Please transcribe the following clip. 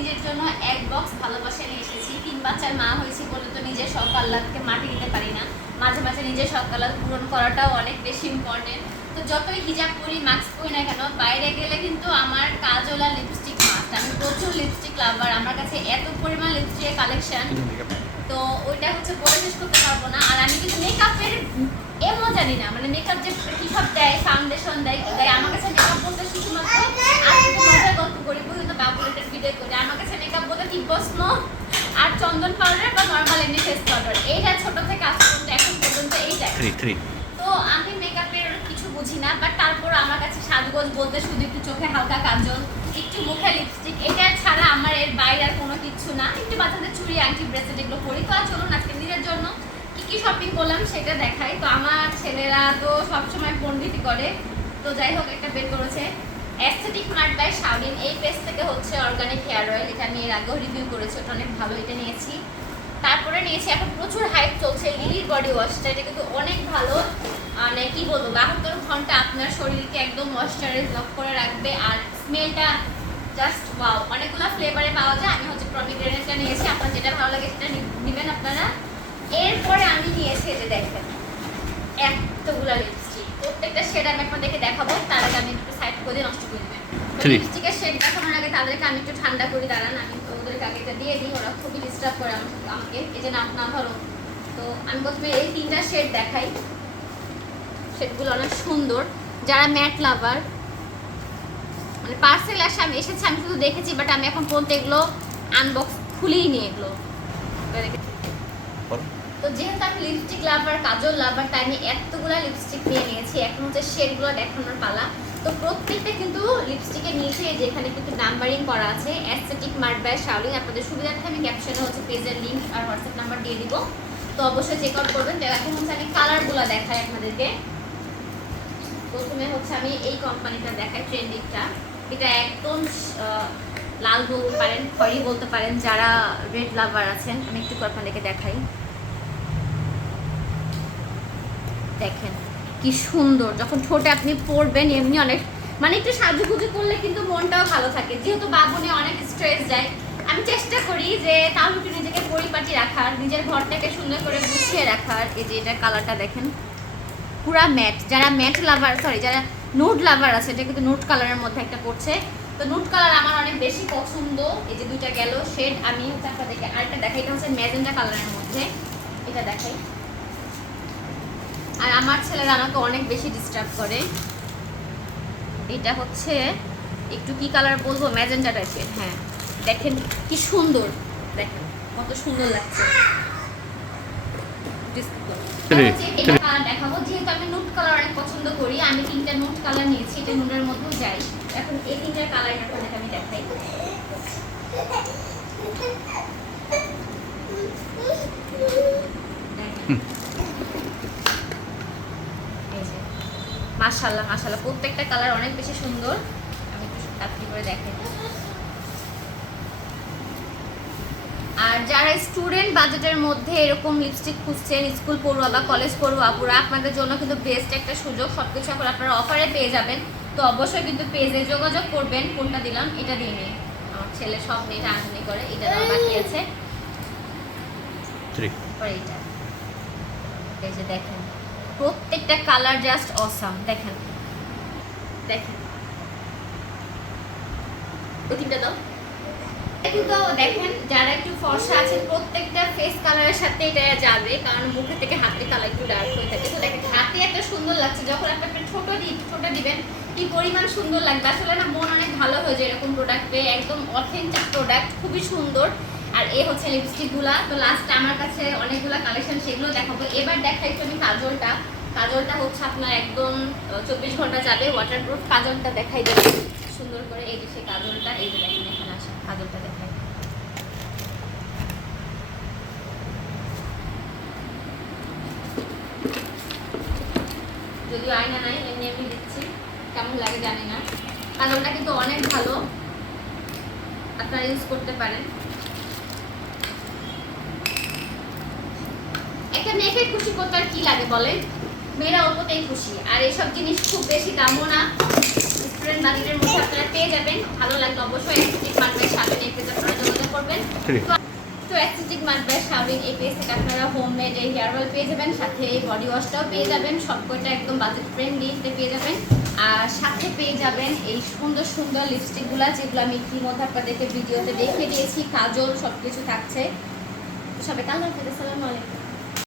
নিজের জন্য এক বক্স ভালোবাসা নিয়ে এসেছি। তিন বাচ্চার মা হয়েছি বলে তো নিজের শখ আহ্লাদকে মাটি দিতে পারি না। মাঝে মাঝে নিজের শখ আহ্লাদ পূরণ করাটাও অনেক বেশি ইম্পর্টেন্ট তো যতই হিজাব পরি মাস্ক পরি না কেন বাইরে গেলে কিন্তু আমার কাজল আর লিপস্টিক মাস্ট আমি প্রচুর লিপস্টিক লাভার আমার কাছে এত পরিমাণ লিপস্টিকের কালেকশন তো ওইটা হচ্ছে বলে শেষ করতে পারব না। আর আমি কিন্তু মেকআপের এমন জানি না মানে মেকআপ যে কিসব দেয় ফাউন্ডেশন দেয় কি দেয় আমার কাছে মেকআপ বলতে শুধুমাত্র আমি তো মজার গল্প করি কিন্তু বাবুলেটের ভিডিও করি আমার কাছে মেকআপ বলতে টিপস্ম আর চন্দন এমনি ফেস পাউডার এইটা ছোট থেকে আজ পর্যন্ত এখন পর্যন্ত এইটাই থ্রি থ্রি তো আমি মেকআপের কিছু বুঝি না বাট তারপর আমার কাছে সাজগোজ বলতে শুধু একটু চোখে হালকা কাজল একটু মুখে লিপস্টিক এটা ছাড়া আমার এর বাইরে আর কোনো কিছু না। একটু বাচ্চাদের চুড়ি আংটি ব্রেসলেট এগুলো পরি। তো আর চলুন আজকে নিজের জন্য কি কি শপিং করলাম সেটা দেখাই। তো আমার ছেলেরা তো সবসময় পণ্ডিতি করে। তো যাই হোক একটা বের করেছে। অ্যাস্থেটিক মার্ট বাই শাওলিন এই পেজ থেকে হচ্ছে অর্গানিক হেয়ার অয়েল এটা নিয়ে এর আগেও রিভিউ করেছে ওটা অনেক ভালো এটা নিয়েছি। তারপরে নিয়েছি এখন প্রচুর হাইপ চলছে লিলির বডি ওয়াশটা এটা কিন্তু অনেক ভালো। মানে কি বলব বাহাত্তর ঘণ্টা আপনার শরীরকে একদম ময়শ্চারাইজ লক করে রাখবে আর স্মেলটা জাস্ট ওয়াও অনেকগুলো ফ্লেভারে পাওয়া যায়। আমি হচ্ছে প্রমিগ্রেনেটটা নিয়েছি আপনার যেটা ভালো লাগে সেটা নিবেন আপনারা। এরপরে আমি নিয়েছি যে দেখেন এতগুলো লিপস্টিক প্রত্যেকটা শেড আমি আপনাদেরকে দেখাবো তার আগে আমি একটু সাইড করে দিয়ে নষ্ট করে দেবেন। লিপস্টিকের শেড দেখানোর আগে তাদেরকে আমি একটু ঠান্ডা করি দাঁড়ান আমি এটা দিয়ে দিই ওরা খুবই ডিস্টার্ব করে আমাকে। এই যে নাম না ধরো। তো আমি প্রথমে এই তিনটা শেড দেখাই। শেডগুলো অনেক সুন্দর। যারা ম্যাট লাভার মানে পার্সেল আসে আমি এসেছি আমি শুধু দেখেছি বাট আমি এখন পর্যন্ত এগুলো আনবক্স খুলেই নি এগুলো। তো যেহেতু আমি লিপস্টিক লাভার কাজল লাভার তাই আমি এতগুলো লিপস্টিক নিয়ে নিয়েছি। এখন হচ্ছে শেডগুলো দেখানোর পালা। তো প্রত্যেকটা কিন্তু লিপস্টিকের নিচে যেখানে কিন্তু নাম্বারিং করা আছে অ্যাস্থেটিক মার্ট বাই শাওলিং আপনাদের সুবিধার্থে আমি ক্যাপশনে হচ্ছে পেজের লিঙ্ক আর হোয়াটসঅ্যাপ নাম্বার দিয়ে দিব। তো অবশ্যই চেক আউট করবেন। তো এখন হচ্ছে আমি কালারগুলো দেখাই আপনাদেরকে। প্রথমে হচ্ছে আমি এই কোম্পানিটা দেখাই ট্রেন্ডিংটা এটা একদম লাল বলতে পারেন, খয়েরি বলতে পারেন, যারা রেড লাভার আছেন, আমি একটু আপনাদেরকে দেখাই। দেখেন। কি সুন্দর। যখন ঠোঁটে আপনি পরবেন এমনি অনেক মানে একটু সাজুগুজু করলে কিন্তু মনটাও ভালো থাকে। যেহেতু বাবুনে অনেক স্ট্রেস যায় আমি চেষ্টা করি যে তাও একটু নিজেকে পরিপাটি রাখার, নিজের ঘরটাকে সুন্দর করে গুছিয়ে রাখার। এই যে এটা কালারটা দেখেন। পুরা ম্যাট যারা ম্যাট লাভার সরি যারা নোট লাভার আছে, এটা কিন্তু নোট কালারের মধ্যে একটা পড়ছে। তো নোট কালার আমার অনেক বেশি পছন্দ। এই যে দুইটা গেল শেড আমি হচ্ছে আপনাদেরকে আরেকটা দেখাই। এটা হচ্ছে ম্যাজেন্টা কালারের মধ্যে। এটা দেখাই। আর আমার ছেলেরা আমাকে অনেক বেশি ডিস্টার্ব করে। এটা হচ্ছে একটু কি কালার বলব? ম্যাজেন্টা টাইপের হ্যাঁ। দেখেন কি সুন্দর। দেখেন কত সুন্দর লাগছে। এটা দেখাবো। যেহেতু আমি নুট কালার অনেক পছন্দ করি আমি তিনটা নুট কালার নিয়েছি এটা নুটের মধ্যেও যাই। এখন এই তিনটার কালার আপনাদের আমি দেখাই। দেখেন। এই যে মাশাআল্লাহ মাশাআল্লাহ। প্রত্যেকটা কালার অনেক বেশি সুন্দর। আমি একটু তাড়াতাড়ি করে দেখাই। আর যারা স্টুডেন্ট বাজেটের মধ্যে এরকম লিপস্টিক খুঁজছেন স্কুল পড়ুয়া বা কলেজ পড়ুয়া আপুরা আপনাদের জন্য কিন্তু বেস্ট একটা সুযোগ। সব কিছু এখন আপনারা অফারে পেয়ে যাবেন। তো অবশ্যই কিন্তু পেজে যোগাযোগ করবেন। কোনটা দিলাম এটা দিয়ে নিই আমার ছেলে সব মেয়েটা আনন্দি করে। এটা দেওয়া বাকি আছে। এইটা এই যে দেখেন। প্রত্যেকটা কালার জাস্ট অসাম, দেখেন। দেখেন। দাও। দেখেন যারা একটু ফর্সা আছেন, প্রত্যেকটা ফেস কালারের সাথে এটা যাবে, কারণ মুখে থেকে হাতের কালার একটু ডার্ক হয়ে থাকে। তো দেখেন, হাতে এত সুন্দর লাগছে, যখন আপনি একটা ছোট দিন ছোট দিবেন, কি পরিমাণ সুন্দর লাগবে। আসলে না, মন অনেক ভালো হয়ে যায় এরকম প্রোডাক্ট পেয়ে। একদম অথেন্টিক প্রোডাক্ট খুবই সুন্দর। আর এ হচ্ছে লিপস্টিকগুলা তো লাস্টে আমার কাছে অনেকগুলো কালেকশন সেগুলো দেখাবো। এবার দেখাই আমি কাজলটা। কাজলটা হচ্ছে আপনার একদম চব্বিশ ঘণ্টা যাবে। ওয়াটারপ্রুফ কাজলটা দেখাই দেবে। সুন্দর করে এই সেই কাজলটা, এই যে দেখেন এখানে আসে কাজলটা দেখাই। যদিও আয়না নাই, এমনি এমনি দিচ্ছি। কেমন লাগে জানি না। কাজলটা কিন্তু অনেক ভালো। আপনারা ইউজ করতে পারেন। একটা মেয়েকে খুশি করতে আর কি লাগে বলেন? মেয়েরা অল্পতেই খুশি। আর এসব জিনিস খুব বেশি দামও না। স্টুডেন্ট বাজেটের মধ্যে আপনারা পেয়ে যাবেন। ভালো লাগলে অবশ্যই একটি মার্কেট সাথে নিয়ে পেতে আপনারা থাকবেন Three. তো- অ্যাস্থেটিক মার্কেট শাবিন এই পেজ থেকে আপনারা হোমমেড এই হেয়ার অয়েল পেয়ে যাবেন। সাথে এই বডি ওয়াশটাও পেয়ে যাবেন। সবকটা একদম বাজেট ফ্রেন্ডলিতে পেয়ে যাবেন। আর সাথে পেয়ে যাবেন এই সুন্দর সুন্দর লিপস্টিকগুলো যেগুলো আমি ইতিমধ্যে আপনাদেরকে ভিডিওতে দেখিয়ে দিয়েছি। কাজল সব কিছু থাকছে সবাই হাফেজ। আসসালামু আলাইকুম।